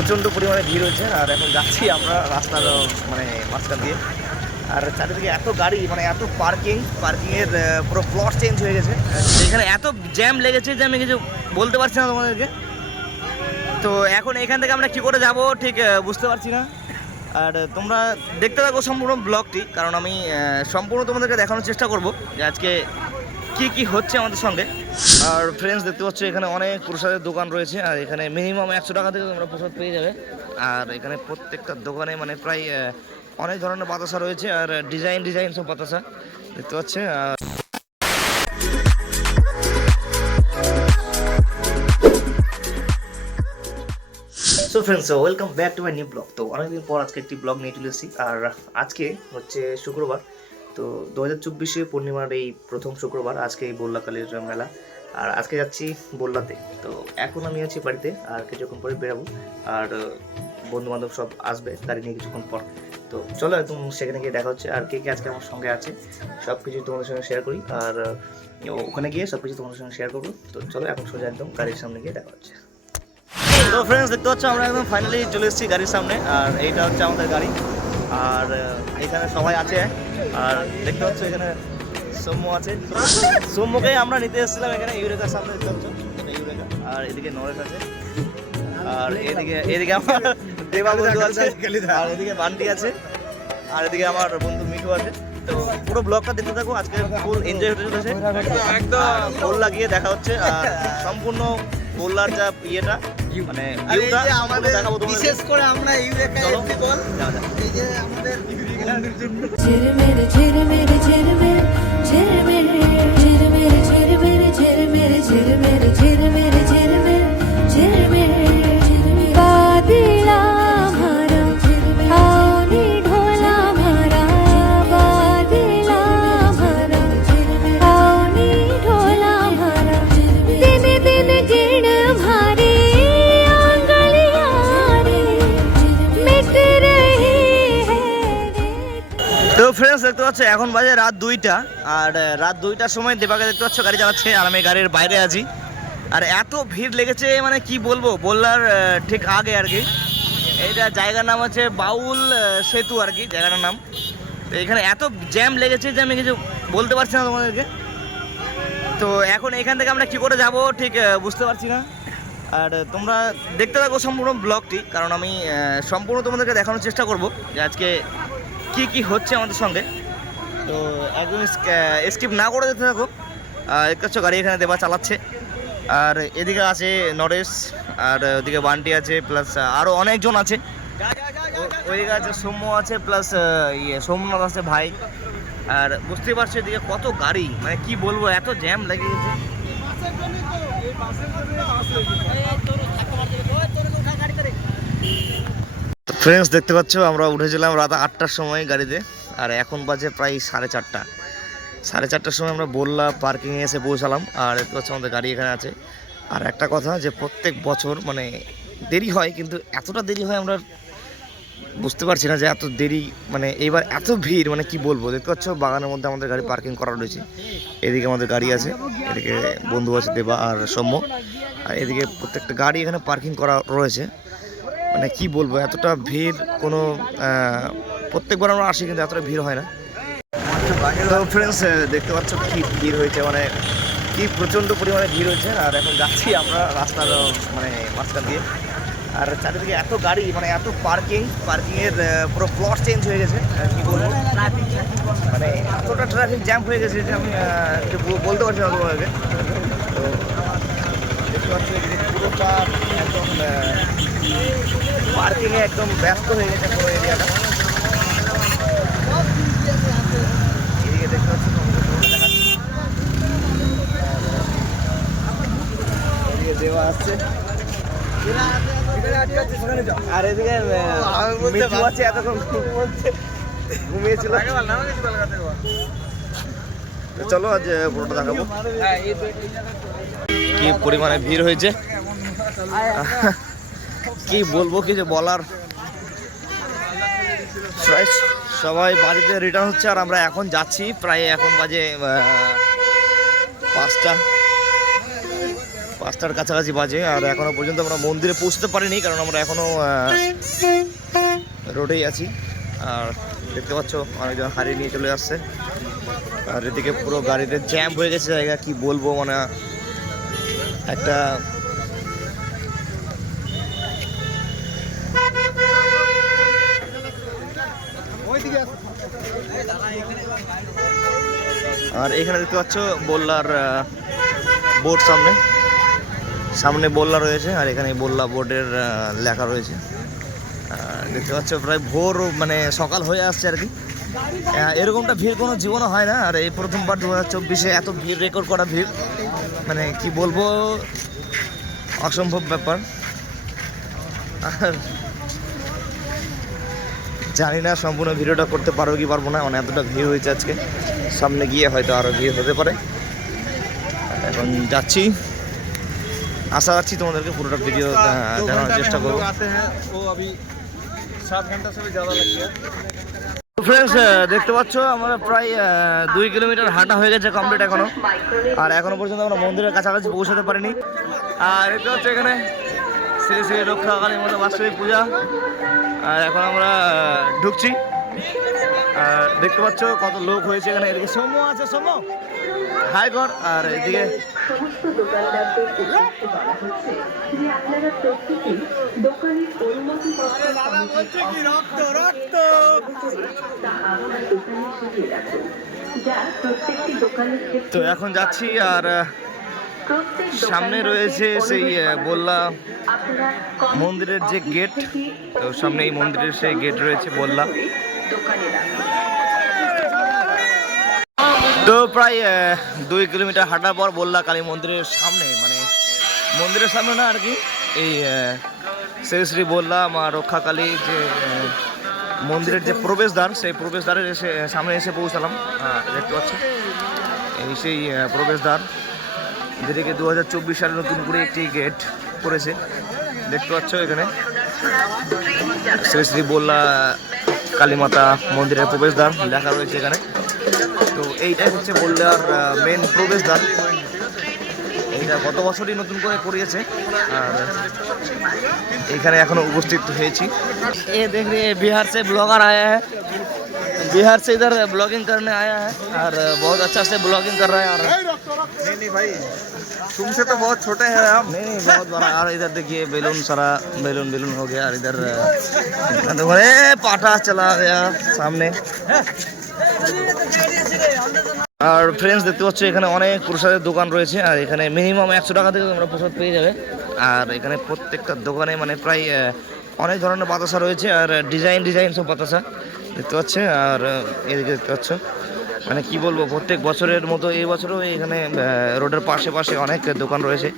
প্রচণ্ড পরিমাণে ভিড় হচ্ছে আর এখন যাচ্ছি আমরা রাস্তার মানে মাঝখান দিয়ে। আর চারিদিকে এত গাড়ি মানে এত পার্কিং পার্কিংয়ের পুরো প্লট চেঞ্জ হয়ে গেছে। এখানে এত জ্যাম লেগেছে যে আমি কিছু বলতে পারছি না তোমাদেরকে। তো এখন এখান থেকে আমরা কি করে যাব ঠিক বুঝতে পারছি না। আর তোমরা দেখতে থাকো সম্পূর্ণ ব্লগটি কারণ আমি সম্পূর্ণ তোমাদেরকে দেখানোর চেষ্টা করব যে আজকে কি কি হচ্ছে আমাদের সঙ্গে? আর ফ্রেন্ডস দেখতে পাচ্ছ, এখানে অনেক প্রসাদের দোকান রয়েছে, আর এখানে মিনিমাম একশো টাকা থেকে তোমরা প্রসাদ পেয়ে যাবে। আর এখানে প্রত্যেকটা দোকানে মানে প্রায় অনেক ধরনের বাতাসা রয়েছে, আর ডিজাইন ডিজাইন সব বাতাসা। দেখতে পাচ্ছে? আর so friends welcome back to my new blog তো অনেকদিন পর আজকে একটি ব্লগ নিয়ে চলে এসেছি, আর আজকে হচ্ছে শুক্রবার। তো দু হাজার চব্বিশে পূর্ণিমার এই প্রথম শুক্রবার আজকে এই বল্লাকালীর মেলা। আর আজকে যাচ্ছি বল্লাতে। তো এখন আমি আছি বাড়িতে, আর কিছুক্ষণ পরে বেরাবো। আর বন্ধু বান্ধব সব আসবে গাড়ি নিয়ে কিছুক্ষণ পর। তো চলো একদম সেখানে গিয়ে দেখা হচ্ছে, আর কে কে আজকে আমার সঙ্গে আছে, সব কিছু তোমাদের সঙ্গে শেয়ার করি। আর ওখানে গিয়ে সব কিছু তোমাদের সঙ্গে শেয়ার করব। তো চলো এখন সোজা একদম গাড়ির সামনে গিয়ে দেখা হচ্ছে। তো ফ্রেন্ডস দেখতে পাচ্ছ, আমরা একদম ফাইনালি চলে এসেছি গাড়ির সামনে। আর এইটা হচ্ছে আমাদের গাড়ি। আর এখানে সবাই আছে। আর দেখতে পাচ্ছ এখানে সৌম্য আছে। সৌম্যকে আমরা নিতে এসেছিলাম এখানে ইউরেকার সামনে দেখতে পাচ্ছ। ইউরেকা। আর এদিকে নরেশ আছে। আর এদিকে এদিকে আমার দেবা বন্ধু আছে। আর এদিকে বান্টি আছে। আর এদিকে আমার বন্ধু মিঠু আছে। তো পুরো ব্লগটা দেখতে থাকো। আজকে ফুল এনজয় হতে চলেছে। একদম। ফুল লাগিয়ে দেখা হচ্ছে। আর সম্পূর্ণ গোল্লার যা ইয়েটা মানে আমাদের বিশেষ করে আমরা ইউরেকা বল এই যে আমাদের দেখতে পাচ্ছ, এখন বাজে রাত দুইটা, আর রাত দুইটার সময় দেবাকে দেখতে পাচ্ছ, গাড়ি চালাচ্ছে, আর আমি গাড়ির বাইরে আছি। আর এত ভিড় লেগেছে মানে কি বলব, বললার ঠিক আগে আর কি। এইটা জায়গার নাম হচ্ছে বাউল সেতু আর কি, জায়গাটার নাম। তো এখানে এত জ্যাম লেগেছে যে আমি কিছু বলতে পারছি না তোমাদেরকে। তো এখন এখান থেকে আমরা কি করে যাব, ঠিক বুঝতে পারছি না। আর তোমরা দেখতে থাকো সম্পূর্ণ ব্লগটি, কারণ আমি সম্পূর্ণ তোমাদেরকে দেখানোর চেষ্টা করব যে আজকে কি কি হচ্ছে আমাদের সঙ্গে। তো একদম স্কিপ না করে দেখতে থাকো দেখতে গাড়ি এখানে দেবা চালাচ্ছে। আর এদিকে আছে নরেশ, আর ওদিকে বান্টি আছে প্লাস আরও অনেকজন আছে। ওইদিকে আছে সৌম্য আছে প্লাস ইয়ে সোমনাথ আছে ভাই। আর বুঝতেই পারছ এদিকে কত গাড়ি? মানে কি বলব, এত জ্যাম লেগে গেছে। ফ্রেন্ডস দেখতে পাচ্ছ, আমরা উঠেছিলাম রাত আটটার সময় গাড়িতে। আর এখন বাজে প্রায় সাড়ে চারটা। সাড়ে চারটার সময় আমরা বললা পার্কিংয়ে এসে পৌঁছালাম, আর পাচ্ছ আমাদের গাড়ি এখানে আছে। আর একটা কথা যে প্রত্যেক বছর মানে দেরি হয়, কিন্তু এতটা দেরি হয় আমরা বুঝতে পারছি না যে এত দেরি মানে এইবার এত ভিড় মানে কি বলব? দেখতে পাচ্ছ বাগানের মধ্যে আমাদের গাড়ি পার্কিং করা রয়েছে। এদিকে আমাদের গাড়ি আছে, এদিকে বন্ধু আছে দেবা আর সৌম্য। আর এদিকে প্রত্যেকটা গাড়ি এখানে পার্কিং করা রয়েছে। মানে কি বলব, এতটা ভিড়, কোনো প্রত্যেকবার আমরা আসি কিন্তু এতটা ভিড় হয় না। তো ফ্রেন্ডস দেখতে পাচ্ছ কি ভিড় হয়েছে মানে কি প্রচণ্ড পরিমাণে ভিড় হয়েছে। আর এখন যাচ্ছি আমরা রাস্তার মানে মাঝখান দিয়ে। আর চারিদিকে এত গাড়ি মানে এত পার্কিং পার্কিংয়ের পুরো প্লট চেঞ্জ হয়ে গেছে বলব? মানে এতটা ট্রাফিক জ্যাম হয়ে গেছে যে আমি বলতে পারছি না তোমাদেরকে তো দেখতে পাচ্ছি এদিকে পুরোটা একদম পার্কিংয়ে একদম ব্যস্ত হয়ে গেছে পুরো এরিয়াটা এদিকে দেখতে পাচ্ছি তোমাদের পুরোটা দেখাচ্ছি। আর এদিকে দেওয়া আসছে আর এদিকে আমি বলতে মিঠু আছে এতক্ষণ ঘুমিয়েছিল। চলো আজ পুরোটা দেখাবো। কি পরিমাণে ভিড় হয়েছে? কি বলব কিছু বলার। প্রায় সবাই বাড়িতে রিটার্ন হচ্ছে আর আমরা এখন যাচ্ছি প্রায় এখন বাজে পাঁচটা। পাঁচটার কাছাকাছি বাজে, আর এখনও পর্যন্ত আমরা মন্দিরে পৌঁছতে পারিনি, কারণ আমরা এখনও রোডেই আছি। আর দেখতে পাচ্ছ, অনেকজন হারিয়ে নিয়ে চলে আসছে। আর এদিকে পুরো গাড়িতে জ্যাম হয়ে গেছে, জায়গা কি বলব মানে একটা আর এখানে দেখতে পাচ্ছ, বল্লার বোর্ড সামনে। সামনে বল্লা রয়েছে আর এখানে বল্লা বোর্ডের লেখা রয়েছে। দেখতে পাচ্ছ, প্রায় ভোর মানে সকাল হয়ে আসছে আর কি। এরকমটা ভিড় কোনো জীবনে হয় না। আর এই প্রথমবার দু হাজার চব্বিশে এত ভিড় রেকর্ড করা ভিড়। মানে কি বলব, অসম্ভব ব্যাপার। আর জানি না সম্পূর্ণ ভিডিওটা করতে পারব কি পারব না মানে এতটা ভিড় হয়েছে আজকে। সামনে গিয়ে হয়তো আরও ভিড় হতে পারে। এখন যাচ্ছি। আশা রাখছি তোমাদেরকে পুরোটা ভিডিও দেখানোর চেষ্টা করব। ফ্রেন্ডস দেখতে পাচ্ছ আমরা প্রায় দুই কিলোমিটার হাঁটা হয়ে গেছে কমপ্লিট এখনও। আর এখনও পর্যন্ত আমরা মন্দিরের কাছাকাছি পৌঁছাতে পারিনি। আর এটা হচ্ছে এখানে শ্রী শ্রী রক্ষাকালী মতো বাস্তবিক পূজা। আর এখন আমরা ঢুকছি। দেখতে পাচ্ছ কত লোক হয়েছে এখানে। এদিকে সোমো আছে সোমো। হাই কর। আর এদিকে সমস্ত দোকানদারদের উদ্দেশ্যে বলা হচ্ছে যে আপনারা প্রত্যেকেই দোকানের অনুমতিপত্র তা আপনার দোকানে ঝুলিয়ে রাখুন। যা প্রত্যেকটি দোকানের তো এখন যাচ্ছি আর সামনে রয়েছে সেই বললা মন্দিরের যে গেট তো সামনে এই মন্দিরের সেই গেট রয়েছে বললা। দোকানে রাখুন। তো প্রায় দুই কিলোমিটার হাঁটার পর বললা কালী মন্দিরের সামনে মানে মন্দিরের সামনে না আর কি, এই শ্রী শ্রী বললা মা রক্ষাকালী যে মন্দিরের যে প্রবেশদ্বার, সেই প্রবেশদ্বারের এসে সামনে এসে পৌঁছালাম। দেখতে পাচ্ছি? এই সেই প্রবেশদ্বার, যেটিকে দু হাজার চব্বিশ সালে নতুন করে একটি গেট করেছে। দেখতে পাচ্ছ এখানে? শ্রী শ্রী বললা কালীমাতা মন্দিরের প্রবেশদ্বার লেখা রয়েছে এখানে। এইটাই হচ্ছে বললার মেন প্রবেশদ্বার এইটা গত বছরই নতুন করে করিয়েছে আর এখানে এখনো উপস্থিত হয়েছি ये देख रही है बिहार से ब्लॉगर आया है बिहार से इधर ब्लॉगिंग करने आया है और बहुत अच्छा से ब्लॉगिंग कर रहा है और नहीं नहीं भाई तुमसे तो बहुत छोटे हैं हम नहीं नहीं बहुत बड़ा और इधर देखिए बैलून सारा बैलून बैलून हो गया और इधर अ, तो ए, पाटा चला गया सामने আর ফ্রেন্ডস দেখতে পাচ্ছ এখানে অনেক প্রসাদের দোকান রয়েছে আর এখানে মিনিমাম একশো টাকা থেকে তোমরা প্রসাদ পেয়ে যাবে আর এখানে প্রত্যেকটা দোকানে মানে প্রায় আহ, অনেক ধরনের বাতাসা রয়েছে আর ডিজাইন ডিজাইন সব বাতাসা দেখতে পাচ্ছ আর আহ, এদিকে দেখতে পাচ্ছ মানে কি বলব, প্রত্যেক বছরের মতো এই বছরও এখানে রোডের পাশে পাশে অনেক দোকান রয়েছে।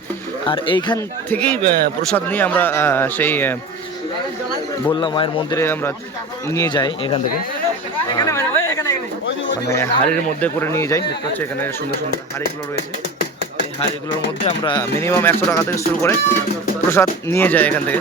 আর এইখান থেকেই প্রসাদ নিয়ে আমরা সেই বললাম মায়ের মন্দিরে আমরা নিয়ে যাই এখান থেকে। মানে হাড়ির মধ্যে করে নিয়ে যাই, দেখতে পাচ্ছি এখানে সুন্দর সুন্দর হাড়িগুলো রয়েছে। এই হাড়িগুলোর মধ্যে আমরা মিনিমাম একশো টাকা থেকে শুরু করে প্রসাদ নিয়ে যাই এখান থেকে।